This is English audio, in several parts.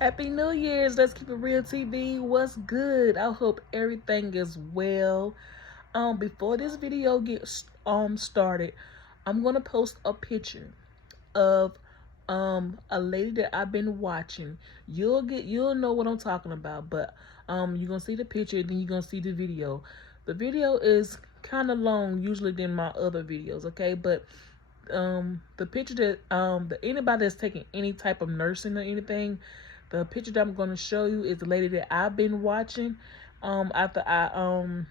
Happy New Year's. Let's keep it real TV. What's good? I hope everything is well. Before this video gets started, I'm gonna post a picture of a lady that I've been watching. You'll know what I'm talking about, but you're gonna see the picture, then you're gonna see the video. The video is kind of long usually than my other videos, okay? But the picture that anybody that's taking any type of nursing or anything, the picture that I'm going to show you is the lady that I've been watching after after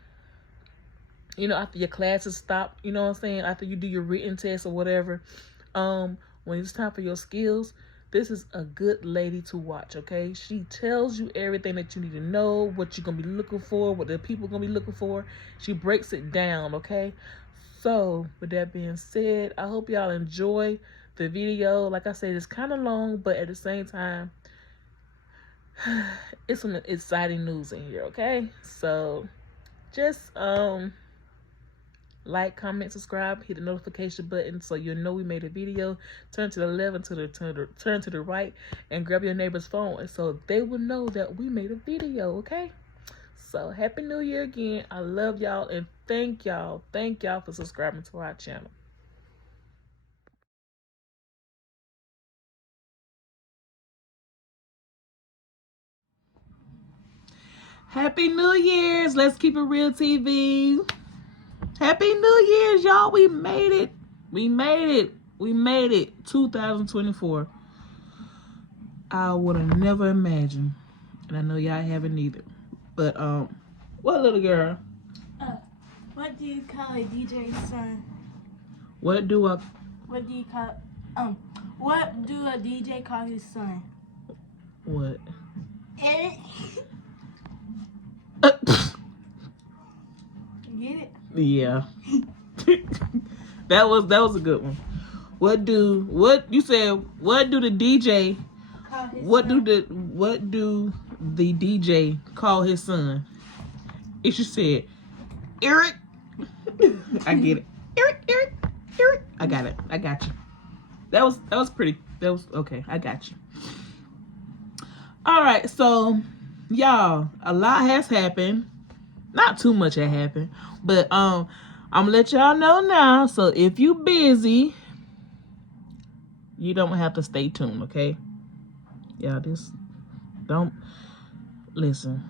your classes stop, you know what I'm saying, after you do your written test or whatever, when it's time for your skills, this is a good lady to watch, okay? She tells you everything that you need to know, what you're going to be looking for, what the people are going to be looking for. She breaks it down, okay? So, with that being said, I hope y'all enjoy the video. Like I said, it's kind of long, but at the same time, it's some exciting news in here, okay? So, just like, comment, subscribe, hit the notification button so you'll know we made a video. Turn to the left and turn to the right, and grab your neighbor's phone so they will know that we made a video, okay? So, Happy New Year again. I love y'all and thank y'all for subscribing to our channel. Happy New Year's. Let's keep it real TV. Happy New Year's, y'all. We made it. We made it. 2024. I would have never imagined. And I know y'all haven't either. But what, little girl? What do you call a DJ's son? What do you call what do a DJ call his son? What? Eric. Get it? Yeah. that was a good one. What do the DJ what do the DJ call his son? If she said Eric. I get it. Eric. I got it. I got you. That was pretty. That was okay. I got you. All right, so y'all, a lot has happened. Not too much has happened, but I'm gonna let y'all know now. So if you busy, you don't have to stay tuned, okay? Y'all, don't listen.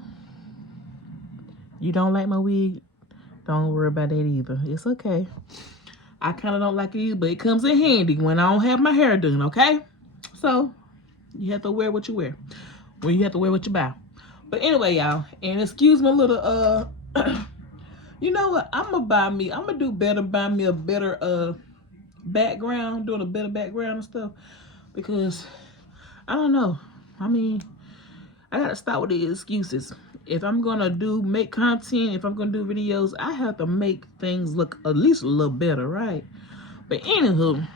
You don't like my wig? Don't worry about that either. It's okay. I kind of don't like it either, but it comes in handy when I don't have my hair done, okay? So, you have to wear what you wear. When you have to wear what you buy. But anyway, y'all, and excuse my little, you know what? I'm gonna do better, buy me a better, background, doing a better background and stuff. Because, I don't know. I mean, I gotta stop with the excuses. If I'm gonna make content, if I'm gonna do videos, I have to make things look at least a little better, right? But anywho,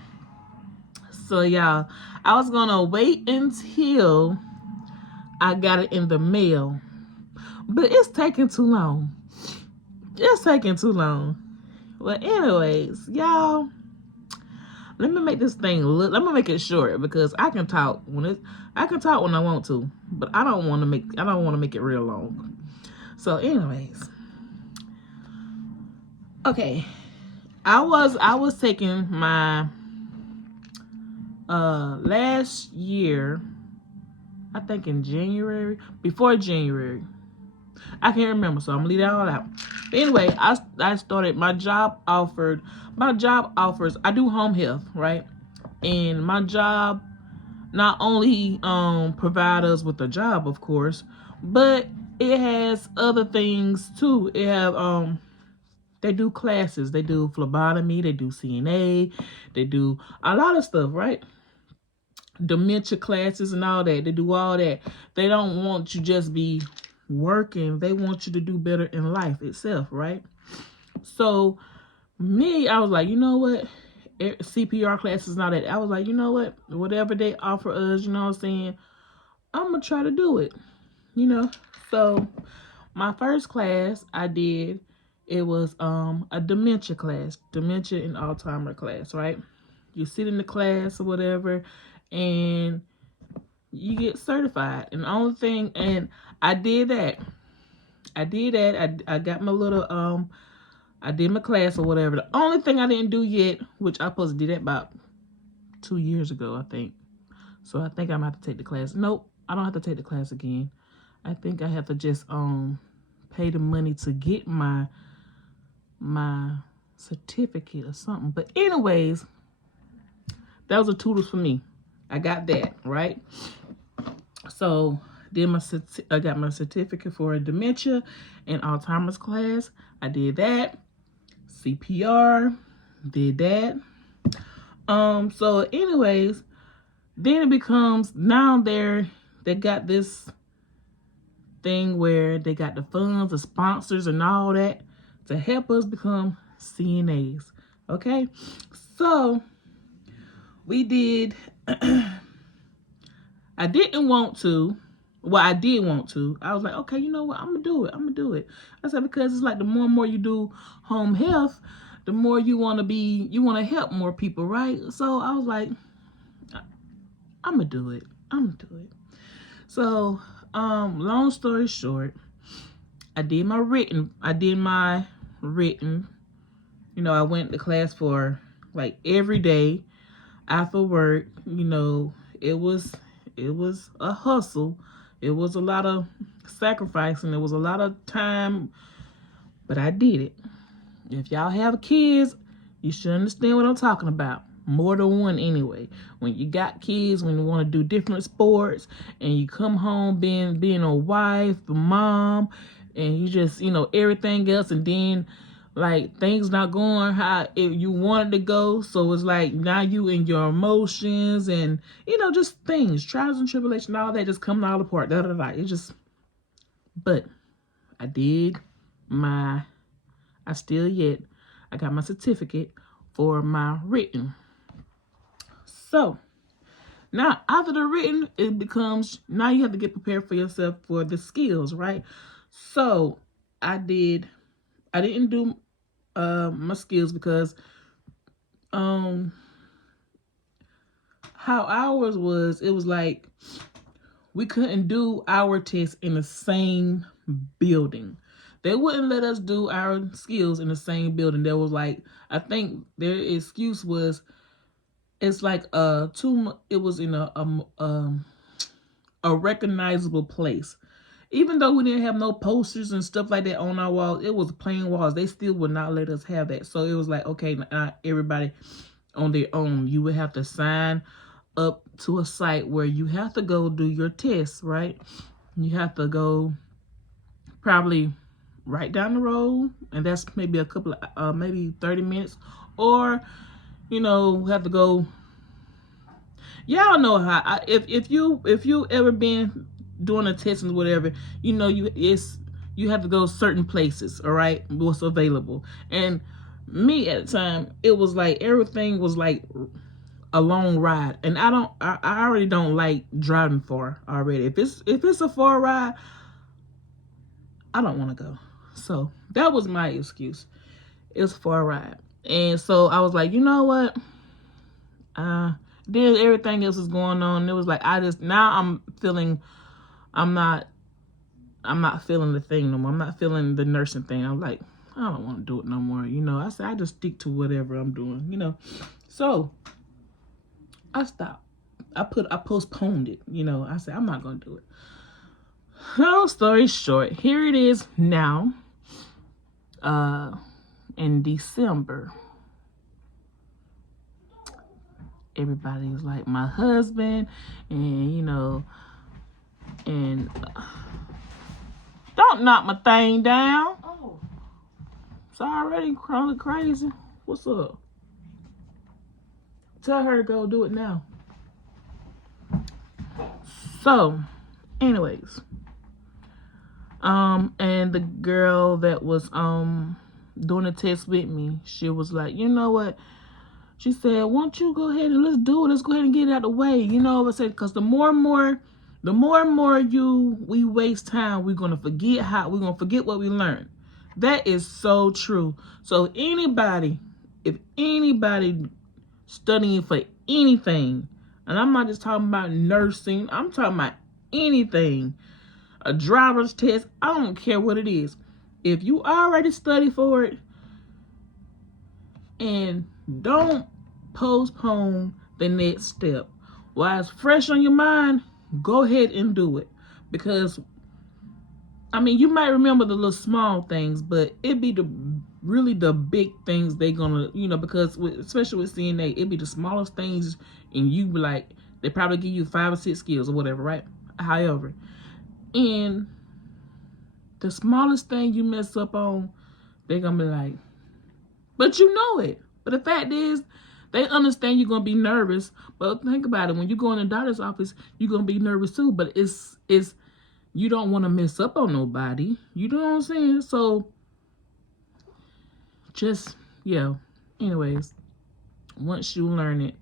so y'all, I was gonna wait until I got it in the mail, but it's taking too long. It's taking too long. Well, anyways, y'all, let me make this thing look. Let me make it short because I can talk when I want to, but I don't want to make it real long. So, anyways, okay, I was taking my last year, I think in January, before January. I can't remember, so I'm gonna leave that all out. But anyway, I started my job offers. I do home health, right? And my job not only provide us with a job, of course, but it has other things too. It have they do classes. They do phlebotomy. They do CNA. They do a lot of stuff, right? Dementia classes and all that. They do all that. They don't want you just be working. They want you to do better in life itself, right? So me, I was like, you know what? CPR classes and all that. I was like, you know what? Whatever they offer us, you know what I'm saying? I'm going to try to do it, you know? So my first class I did, it was a dementia class, dementia and Alzheimer class, right? You sit in the class or whatever, and you get certified. And the only thing, and I did that. I got my little I did my class or whatever. The only thing I didn't do yet, which I supposed to do that about 2 years ago, I think. So I think I'm gonna have to take the class. Nope, I don't have to take the class again. I think I have to just pay the money to get my certificate or something. But anyways, that was a toodles for me. I got that, right? So then I got my certificate for dementia and Alzheimer's class. I did that. CPR, did that. So anyways, then it becomes, now they got this thing where they got the funds, the sponsors and all that to help us become CNAs. Okay, so we did. I didn't want to. Well, I did want to. I was like, okay, you know what? I'm gonna do it. I said, because it's like the more and more you do home health, the more you want to help more people, right? So I was like, I'm gonna do it. So, long story short, I did my written. You know, I went to class for like every day after work. You know, it was a hustle. It was a lot of sacrifice and it was a lot of time, but I did it. If y'all have kids, you should understand what I'm talking about. More than one anyway. When you got kids, when you want to do different sports and you come home being a wife, a mom, and you just, you know, everything else, and then like things not going how you wanted to go, so it's like now you in your emotions and, you know, just things, trials and tribulations, all that just coming all apart. It just, but I got my certificate for my written. So now after the written, it becomes, now you have to get prepared for yourself for the skills, right? So I didn't do my skills because how ours was, it was like we couldn't do our test in the same building. They wouldn't let us do our skills in the same building. There was like, I think their excuse was, it's like it was in a recognizable place. Even though we didn't have no posters and stuff like that on our walls, it was plain walls. They still would not let us have that. So it was like, okay, not everybody on their own. You would have to sign up to a site where you have to go do your tests, right? You have to go probably right down the road, and that's maybe a couple of, maybe 30 minutes. Or, you know, have to go. Y'all know how, if you ever been doing a test and whatever, you know, you have to go certain places, all right, what's available. And me at the time, it was like everything was like a long ride, and I already don't like driving far already. If it's a far ride, I don't want to go. So that was my excuse. It's a far ride. And so I was like, you know what, then everything else is going on. It was like, I'm not feeling the thing no more. I'm not feeling the nursing thing. I'm like, I don't want to do it no more. You know, I said, I just stick to whatever I'm doing, you know. So I stopped. I postponed it, you know. I said, I'm not going to do it. Long story short, here it is now, in December. Everybody was like, my husband, and, you know, and don't knock my thing down. Oh. It's already crazy. What's up? Tell her to go do it now. So, anyways, and the girl that was doing the test with me, she was like, you know what? She said, why don't you go ahead and let's do it. Let's go ahead and get it out of the way. You know, I said, because the more and more we waste time, we're gonna forget what we learned. That is so true. So if anybody studying for anything, And I'm not just talking about nursing. I'm talking about anything. A driver's test. I don't care what it is. If you already study for it, and don't postpone the next step. While it's fresh on your mind, go ahead and do it. Because, I mean, you might remember the little small things, but it be really the big things they gonna, because especially with CNA, it be the smallest things, and you be like, they probably give you 5 or 6 skills or whatever, right? However, and the smallest thing you mess up on, they're gonna be like, but you know it. But the fact is, they understand you're gonna be nervous. But think about it, when you go in the doctor's office, you're gonna be nervous too. But it's you don't want to mess up on nobody. You know what I'm saying? So just anyways, once you learn it,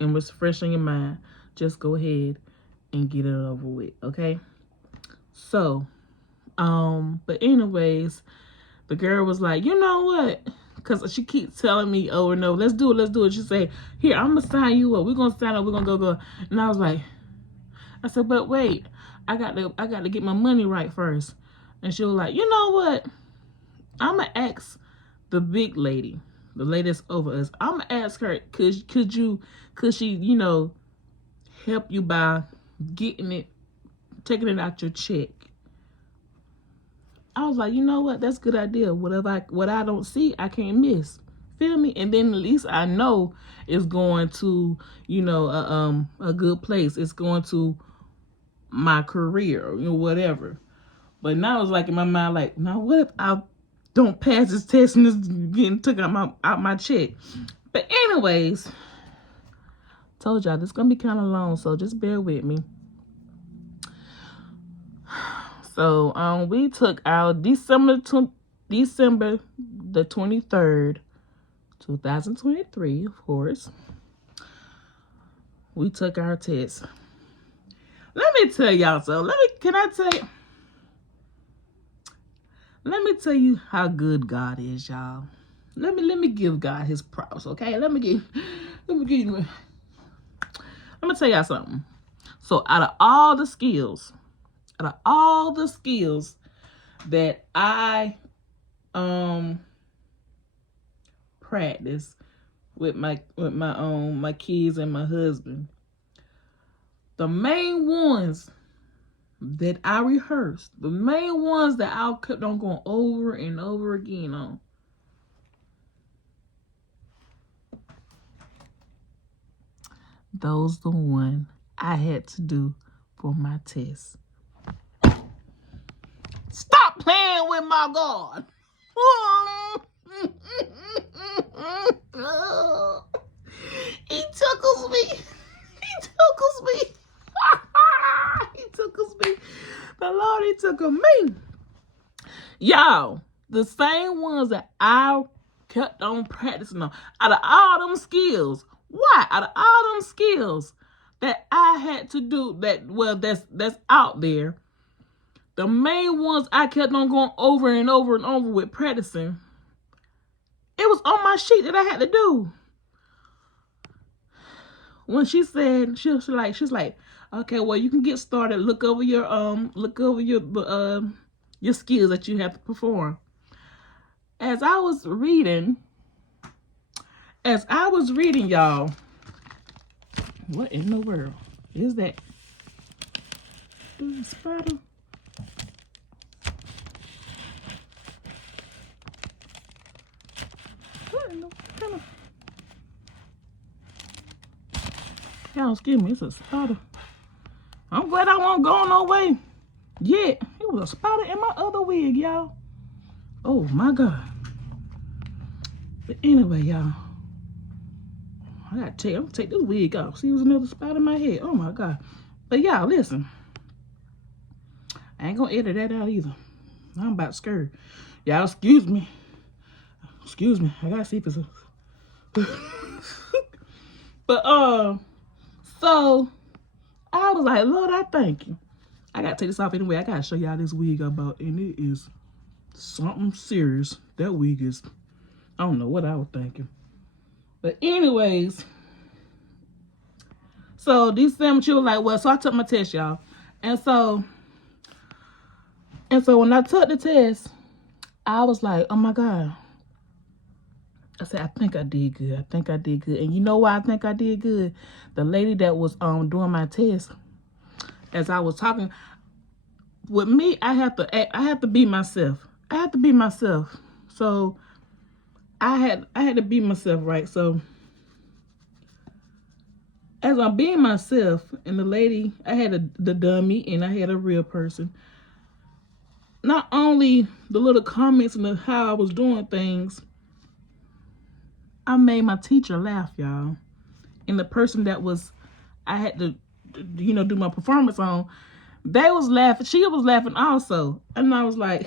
and what's fresh on your mind, just go ahead and get it over with, okay? So, but anyways, the girl was like, you know what? Because she keeps telling me over and over, let's do it. She say, here, I'm going to sign you up. We're going to sign up. We're going to go. And I was like, I said, but wait, I got to get my money right first. And she was like, you know what? I'm going to ask the big lady, the lady that's over us. I'm going to ask her, could she, help you by taking it out your check? I was like, you know what? That's a good idea. What I don't see, I can't miss. Feel me? And then at least I know it's going to, a good place. It's going to my career, whatever. But now it's like in my mind, like, now what if I don't pass this test and it's getting took out my check? But anyways, told y'all this is gonna be kind of long, so just bear with me. So we took our December the 23rd, 2023, of course. We took our test. Let me tell y'all something. Let me tell you how good God is, y'all. Let me give God his props, okay? Let me tell y'all something. So out of all the skills that I practice with my kids and my husband, the main ones that I rehearsed, the main ones that I kept on going over and over again on, those the one I had to do for my test. Stop playing with my God. He tickles me. He tickles me. The Lord, he tickled me. Y'all, the same ones that I kept on practicing on. Out of all them skills, out of all them skills that I had to do, that's out there, the main ones I kept on going over and over and over with practicing, it was on my sheet that I had to do. When she said, she was like, okay, well, you can get started. Look over your skills that you have to perform. As I was reading, y'all, what in the world is that? Is it a spider? What in the kind of? Y'all, excuse me, it's a spider. I'm glad I won't go no way. Yeah, it was a spider in my other wig, y'all. Oh my God. But anyway, y'all, I gotta tell you, I'm gonna take this wig off. See, there's another spider in my head. Oh my God. But y'all, listen. I ain't gonna edit that out either. I'm about scared. Y'all, excuse me. I gotta see if it's a... But, so I was like, Lord, I thank you. I gotta take this off anyway. I gotta show y'all this wig I bought, and it is something serious. That wig is, I don't know what I was thinking. But anyways, So December, she was like, well, so I took my test, y'all. And so when I took the test, I was like, oh my God. I said, I think I did good. I think I did good. And you know why I think I did good? The lady that was doing my test, as I was talking, with me, I have to be myself. I have to be myself. So I had to be myself, right? So as I'm being myself, and the lady, I had the dummy and I had a real person. Not only the little comments and how I was doing things, I made my teacher laugh, y'all. And the person that I had to, do my performance on, they was laughing. She was laughing also. And I was like,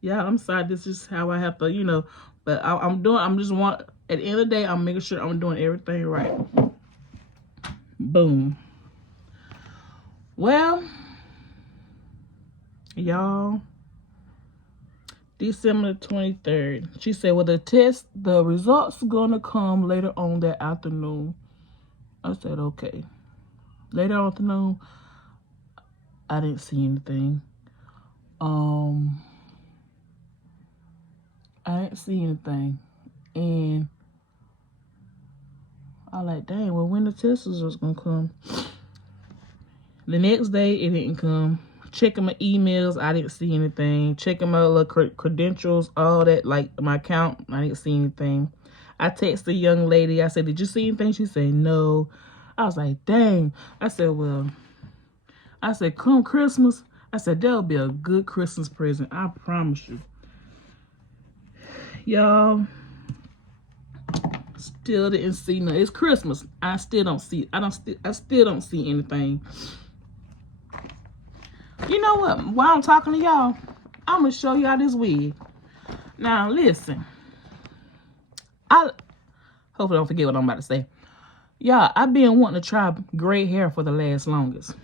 yeah, I'm sorry. This is how I have to, but at the end of the day, I'm making sure I'm doing everything right. Boom. Well, y'all, December 23rd. She said, well, the results gonna come later on that afternoon. I said, okay. Later afternoon, I didn't see anything. I didn't see anything. And I like, dang, well, when the test was gonna come? The next day, it didn't come. Checking my emails, I didn't see anything. Checking my little credentials, all that, like my account, I didn't see anything. I texted the young lady. I said, did you see anything? She said, no. I was like, dang. I said, well, come Christmas, I said, that'll be a good Christmas present. I promise you. Y'all, still didn't see nothing. It's Christmas. I still don't see anything. You know what? While I'm talking to y'all, I'm gonna show y'all this wig. Now listen. I hopefully don't forget what I'm about to say. Y'all, I've been wanting to try gray hair for the longest.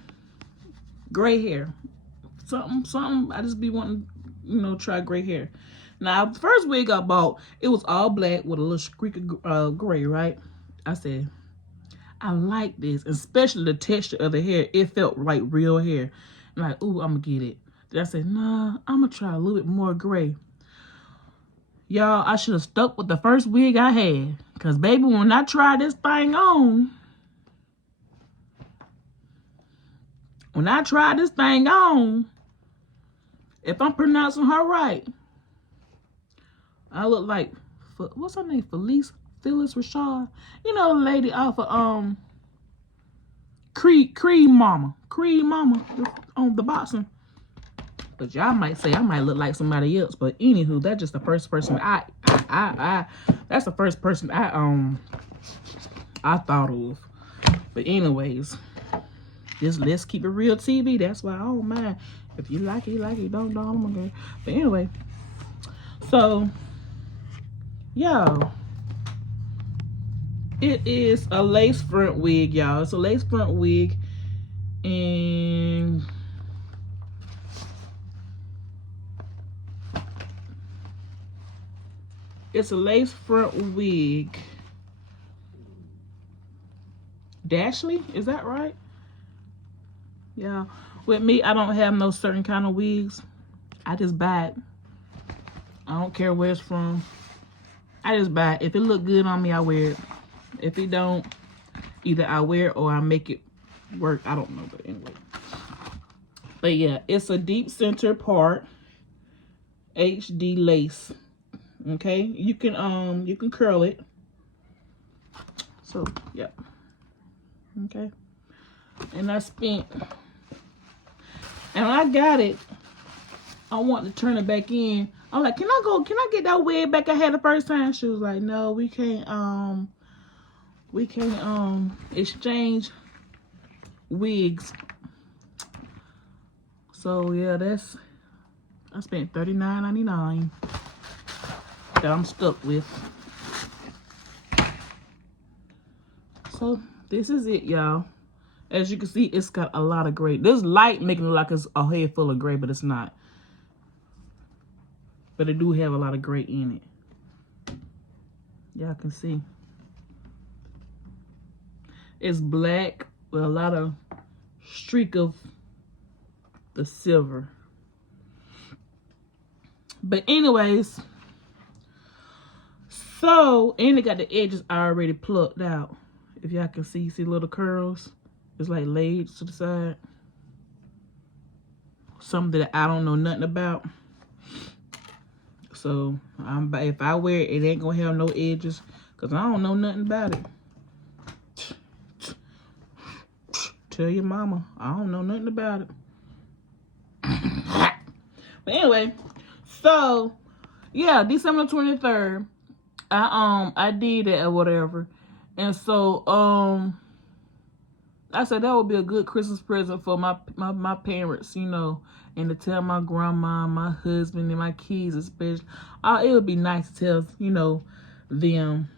Gray hair. Something I just be wanting, try gray hair. Now, the first wig I bought, it was all black with a little streak of gray, right? I said, I like this, especially the texture of the hair. It felt like real hair. I'm like, ooh, I'm gonna get it. Then I said, nah, I'm gonna try a little bit more gray. Y'all, I should have stuck with the first wig I had. Because, baby, when I tried this thing on, if I'm pronouncing her right, I look like, what's her name? Phyllis Rashad. You know, the lady off of Creed Mama on the boxing. But y'all might say I might look like somebody else. But anywho, that's just the first person that's the first person I thought of. But anyways, just let's keep it real TV. That's why I don't mind. If you like it, you like it. Don't, I'm okay. But anyway, so y'all, it is a lace front wig, y'all. It's a lace front wig, and it's a lace front wig. Dashley, is that right? Yeah. With me, I don't have no certain kind of wigs. I just buy it. I don't care where it's from. I just buy it. If it look good on me, I wear it. If it don't, either I wear it or I make it work. I don't know, but anyway. But yeah, it's a deep center part HD lace. Okay, you can curl it. So yeah. Okay. And I spent, and when I got it, I wanted to turn it back in. I'm like, can I get that wig back I had the first time? She was like, no, we can't exchange wigs. So yeah, I spent $39.99 that I'm stuck with. So this is it, y'all. As you can see, it's got a lot of gray. This light making it look like it's a head full of gray, but it's not. But it do have a lot of gray in it. Y'all can see. It's black with a lot of streak of the silver. But anyways, so, and it got the edges already plucked out. If y'all can see little curls. It's like laid to the side. Something that I don't know nothing about. So, if I wear it, it ain't gonna have no edges. Because I don't know nothing about it. Tell your mama, I don't know nothing about it. But anyway, so, yeah, December 23rd, I did it or whatever. And so, I said that would be a good Christmas present for my parents, you know, and to tell my grandma, my husband, and my kids especially. It would be nice to tell, you know, them.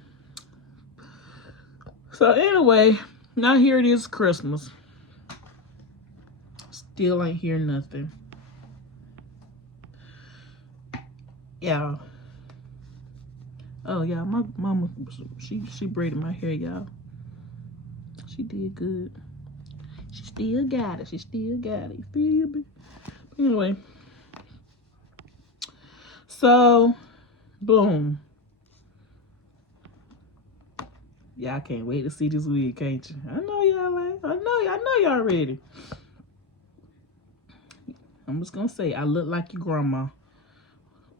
So anyway, now here it is, Christmas. Still ain't hear nothing. Y'all. Oh, y'all, my mama, she braided my hair, y'all. She did good. She still got it. She still got it. Feel me? Anyway. So, boom. Y'all can't wait to see this wig, can't you? I know y'all ain't. I know y'all ready. I'm just gonna say I look like your grandma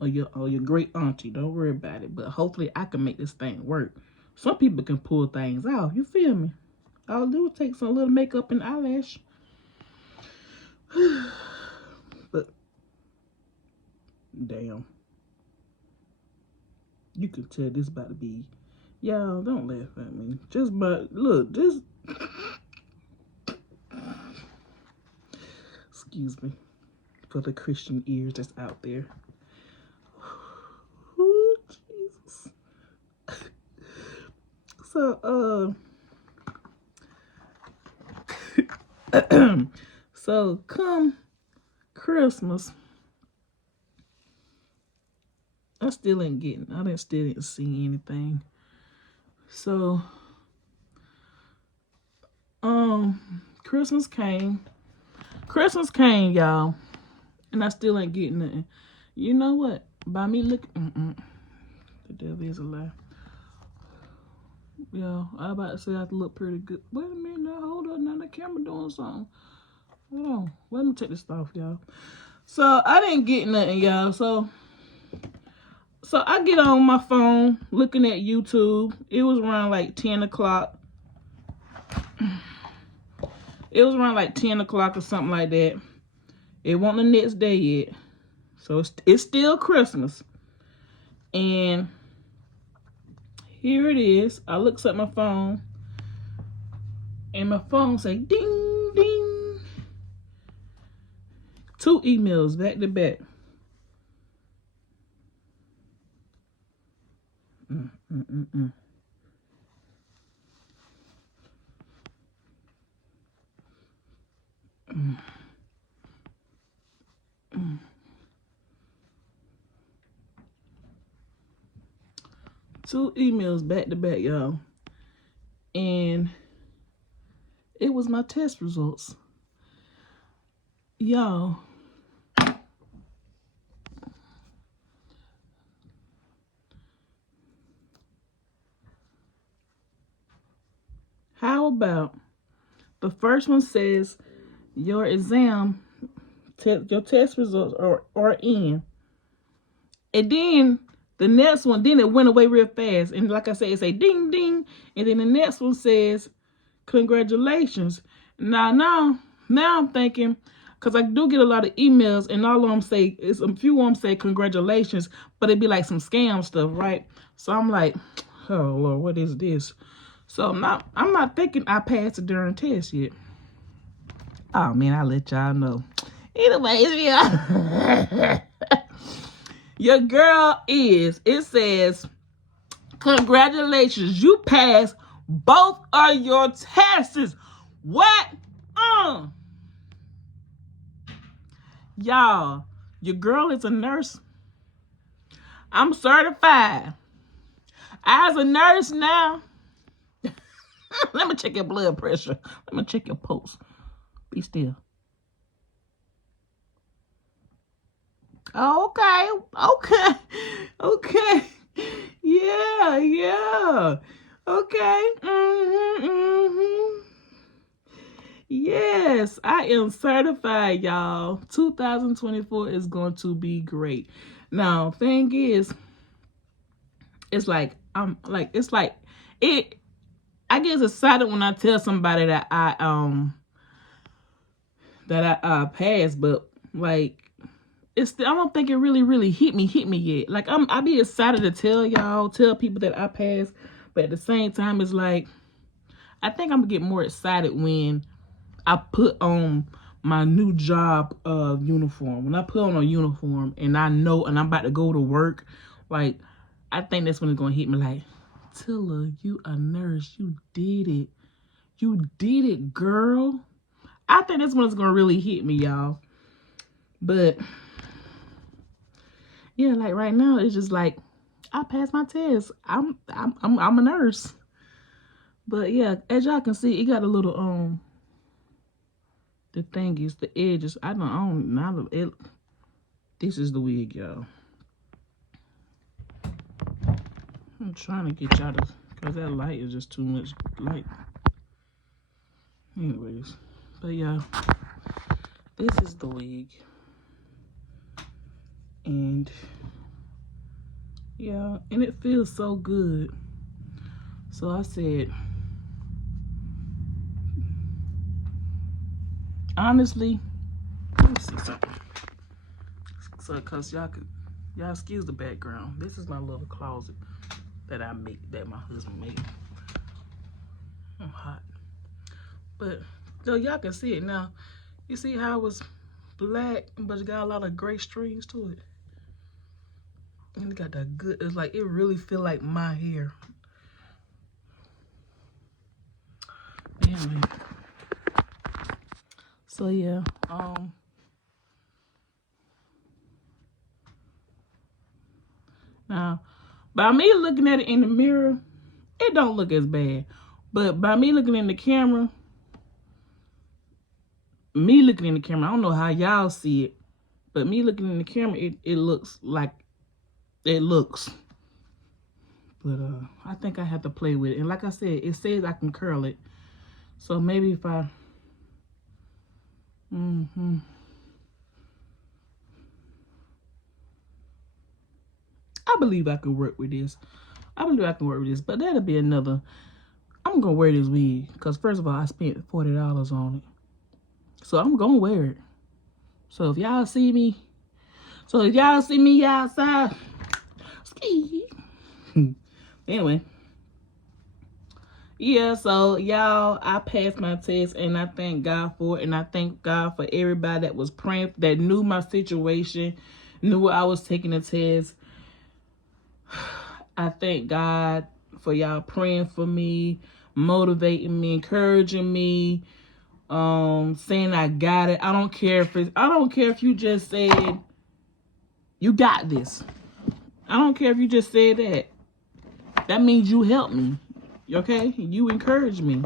or your great auntie. Don't worry about it. But hopefully I can make this thing work. Some people can pull things out. You feel me? All I'll do is take some little makeup and eyelash. But damn. You can tell this about to be. Y'all don't laugh at me. Just excuse me for the Christian ears that's out there. Oh, Jesus. So, so come Christmas, I still didn't see anything. So, Christmas came, y'all, and I still ain't getting nothing. You know what? By me looking, the devil is a lie. Yeah, I about to say I have to look pretty good. Wait a minute now, hold up, now the camera doing something. Hold on, let me take this off, y'all. So I didn't get nothing, y'all. So I get on my phone looking at YouTube. It was around like 10 o'clock. It was around like 10 o'clock or something like that. It wasn't the next day yet. So it's still Christmas. And here it is. I looks at my phone. And my phone say ding, ding. 2 emails back to back. Two emails back to back, y'all. And it was my test results. Y'all. How about the first one says your exam, your test results are in. And then the next one, then it went away real fast. And like I said, it say ding, ding. And then the next one says, congratulations. Now I'm thinking, because I do get a lot of emails and all of them say, a few of them say congratulations, but it'd be like some scam stuff, right? So I'm like, oh Lord, what is this? So I'm not thinking I passed the darn test yet. Oh man, I'll let y'all know. Anyways, yeah. Your girl it says, congratulations, you passed both of your tests. What? Y'all, your girl is a nurse. I'm certified. As a nurse now. Let me check your blood pressure. Let me check your pulse. Be still. Okay. Yeah. Okay. Yes, I am certified, y'all. 2024 is going to be great. Now, thing is, it's like I get excited when I tell somebody that I passed, but like I don't think it really hit me yet. Like I be excited to tell people that I passed, but at the same time, it's like I think I'm gonna get more excited when I put on my new job uniform. When I put on a uniform and I know and I'm about to go to work, like I think that's when it's gonna hit me like, Tilla, you a nurse. You did it. You did it, girl. I think that's when it's gonna really hit me, y'all. But yeah, like right now, it's just like I passed my test. I'm a nurse. But yeah, as y'all can see, it got a little the thing is the edges. This is the wig, y'all. I'm trying to get y'all to, because that light is just too much light. Anyways, but yeah, this is the wig. And yeah, and it feels so good. So I said, honestly, let me see something. So, cause y'all excuse the background. This is my little closet that my husband made. I'm hot. But so y'all can see it now. You see how it was black, but it got a lot of gray streams to it. And it got that good, it's like, it really feel like my hair. Anyway. So yeah, now, by me looking at it in the mirror, it don't look as bad. But by me looking in the camera, I don't know how y'all see it, but me looking in the camera, it looks like it looks. But I think I have to play with it. And like I said, it says I can curl it. So maybe if I I believe I can work with this. But that'll be another. I'm gonna wear this wig because first of all, I spent $40 on it, so I'm gonna wear it. So if y'all see me outside, ski. Anyway, yeah. So y'all, I passed my test, and I thank God for it, and I thank God for everybody that was praying, that knew my situation, knew I was taking a test. I thank God for y'all praying for me, motivating me, encouraging me, saying I got it. I don't care if you just said you got this. I don't care if you just said that. That means you helped me. Okay? You encourage me.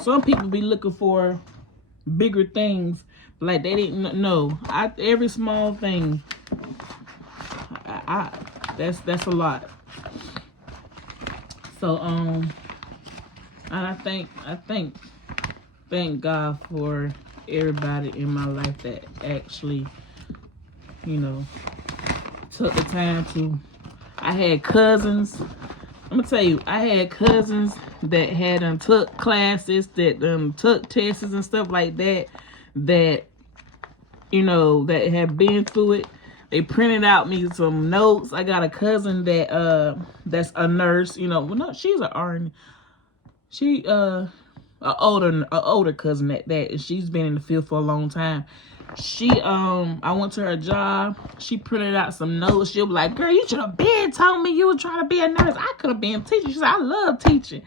Some people be looking for bigger things, like they didn't know. Every small thing, that's a lot. So and I thank God for everybody in my life that actually, took the time to. I had cousins. I'm gonna tell you, I had cousins that had took classes, that took tests and stuff like that, that had been through it. They printed out me some notes. I got a cousin that's a nurse. No, she's an RN. She an older cousin at that, and she's been in the field for a long time. I went to her job. She printed out some notes. She was like, "Girl, you should have been told me you were trying to be a nurse. I could have been teaching." She said, "I love teaching,"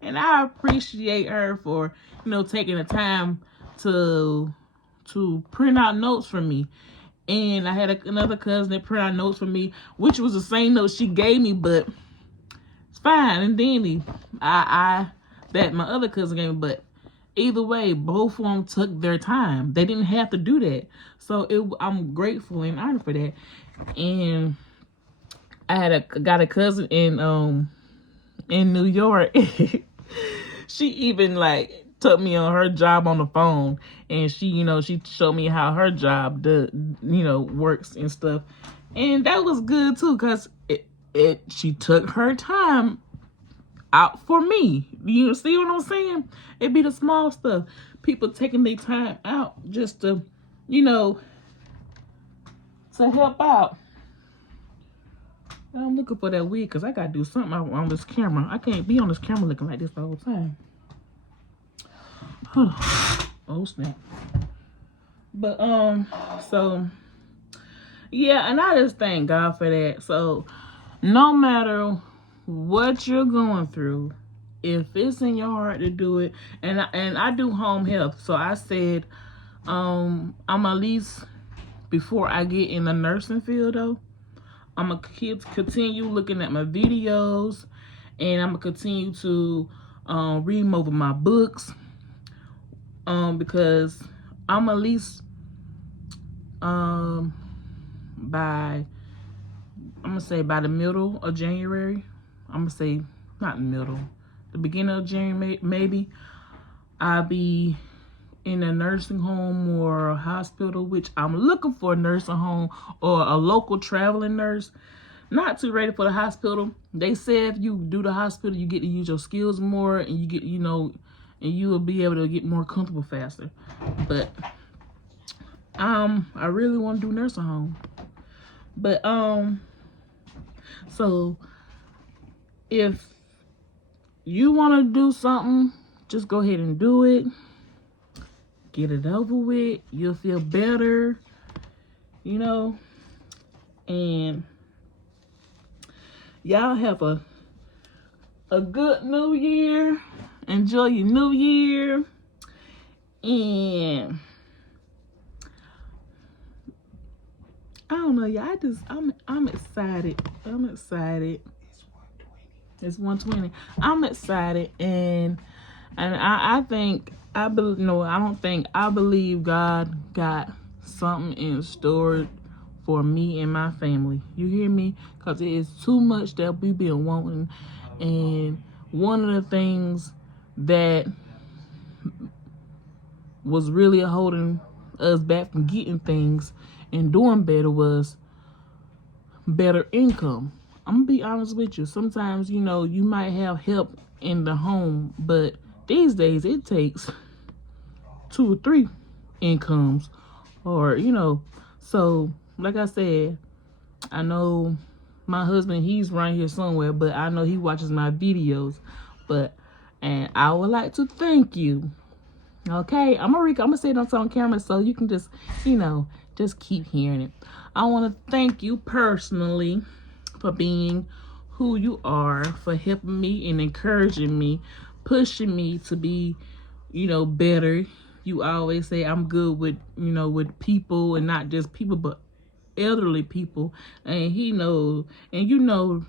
and I appreciate her for taking the time to print out notes for me. And I had another cousin that printed out notes for me, which was the same notes she gave me, but it's fine and dandy. I that my other cousin gave me. But either way, both of them took their time. They didn't have to do that. So I'm grateful and honored for that. And I got a cousin in New York. She even like took me on her job on the phone, and she showed me how her job works and stuff. And that was good too, because she took her time out for me. You see what I'm saying? It be the small stuff. People taking their time out just to, to help out. I'm looking for that wig because I gotta do something on this camera. I can't be on this camera looking like this the whole time. Oh snap. But so yeah, and I just thank God for that. So no matter what you're going through, if it's in your heart to do it, and I do home health, so I said I'm at least, before I get in the nursing field though, I'm gonna continue looking at my videos, and I'm gonna continue to read over my books, because I'm at least by the middle of January. I'm gonna say not the middle, the beginning of January maybe, I'll be in a nursing home or a hospital, which I'm looking for a nursing home or a local traveling nurse. Not too ready for the hospital. They say if you do the hospital, you get to use your skills more, and you get, and you will be able to get more comfortable faster. But I really want to do nursing home. But so if you want to do something, just go ahead and do it. Get it over with. You'll feel better, and y'all have a good new year. Enjoy your new year. And I don't know, y'all. I'm excited. I'm excited. It's 1:20. I'm excited, and I believe God got something in store for me and my family. You hear me? Because it is too much that we've been wanting. And one of the things that was really holding us back from getting things and doing better was better income. I'm gonna be honest with you. Sometimes, you might have help in the home, but these days it takes 2 or 3 incomes, or so like I said, I know my husband, he's right here somewhere, but I know he watches my videos. And I would like to thank you. Okay, I'm gonna say it on camera so you can just just keep hearing it. I want to thank you personally for being who you are, for helping me and encouraging me, pushing me to be better. You always say I'm good with with people, and not just people but elderly people, and he knows, and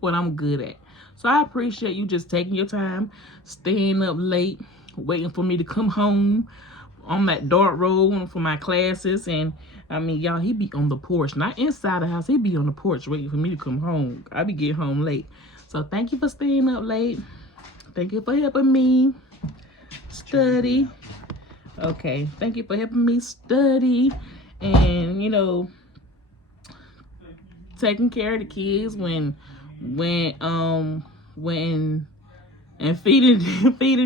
what I'm good at. So I appreciate you just taking your time, staying up late, waiting for me to come home on that dark road for my classes. And I mean, y'all, he be on the porch, not inside the house. He be on the porch waiting for me to come home. I be getting home late. So thank you for staying up late. Thank you for helping me study. Okay, thank you for helping me study, and taking care of the kids when and feeding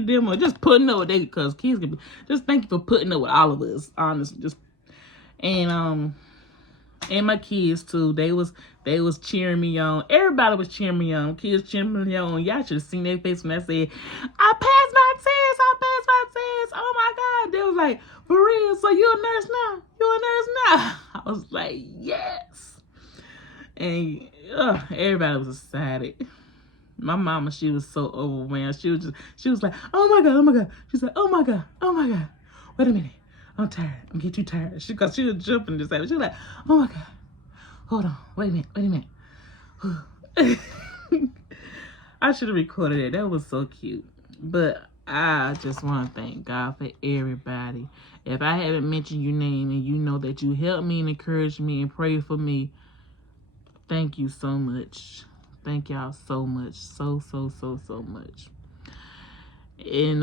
them, or just putting up with them, because kids can be, just thank you for putting up with all of us, honestly. Just and my kids too, they was cheering me on. Everybody was cheering me on. Kids cheering me on. Y'all should have seen their face when I said I passed my test. Oh my God, they was like, for real? So you a nurse now? I was like, yes. And everybody was excited. My mama, she was so overwhelmed. She was like, oh my God. She said, oh my God. Wait a minute. I'm tired. I'm getting too tired. She was jumping this. She was like, oh my God. Hold on. Wait a minute. I should have recorded it. That was so cute. But I just want to thank God for everybody. If I haven't mentioned your name and you know that you helped me and encouraged me and prayed for me, thank you so much. Thank y'all so much. So much. And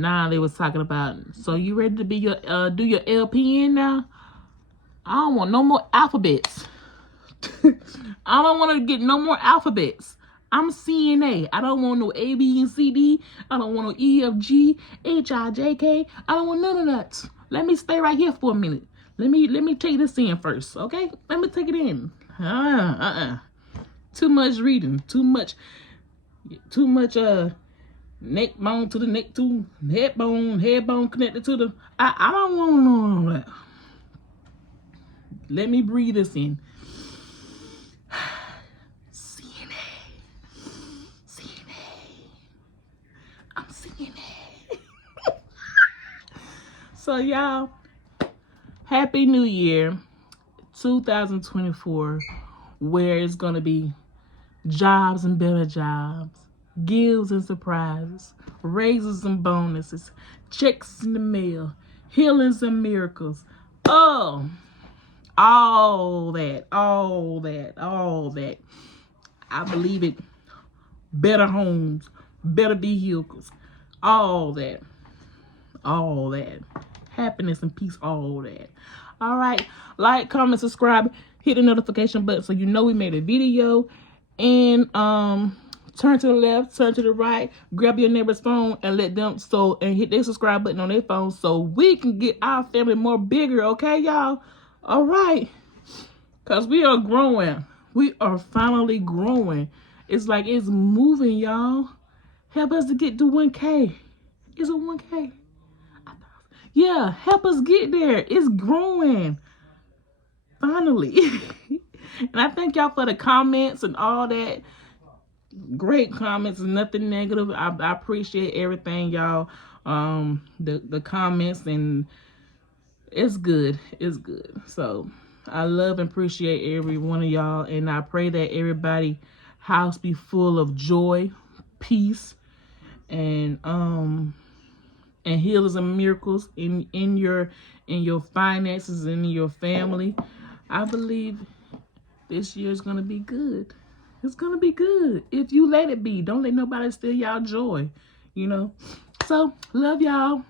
now they was talking about, so you ready to be your do your LPN now? I don't want no more alphabets. I don't want to get no more alphabets. I'm CNA. I don't want no A, B, and C, D. I don't want no E, F, G, H, I, J, K. I don't want none of that. Let me stay right here for a minute. Let me take this in first, okay? Let me take it in. Too much reading. Too much neck bone to the neck to head bone connected to the. I don't want none of that. Let me breathe this in. I'm CNA. So y'all, Happy New Year 2024, where it's gonna be jobs and better jobs, gifts and surprises, raises and bonuses, checks in the mail, healings and miracles. Oh, all that. I believe it. Better homes, better vehicles, all that. Happiness and peace, all that. All right. Like, comment, subscribe, hit the notification button so you know we made a video. And turn to the left, turn to the right, grab your neighbor's phone and let them and hit their subscribe button on their phone so we can get our family more bigger, okay, y'all? All right. Because we are growing. We are finally growing. It's like it's moving, y'all. Help us to get to 1K. Is it 1K? Yeah, help us get there. It's growing. Finally. And I thank y'all for the comments and all that. Great comments and nothing negative. I appreciate everything, y'all. The comments, and it's good. It's good. So I love and appreciate every one of y'all, and I pray that everybody house be full of joy, peace, and healings and miracles in your finances and in your family. I believe this year is gonna be good. It's gonna be good if you let it be. Don't let nobody steal y'all joy, you know. So love y'all.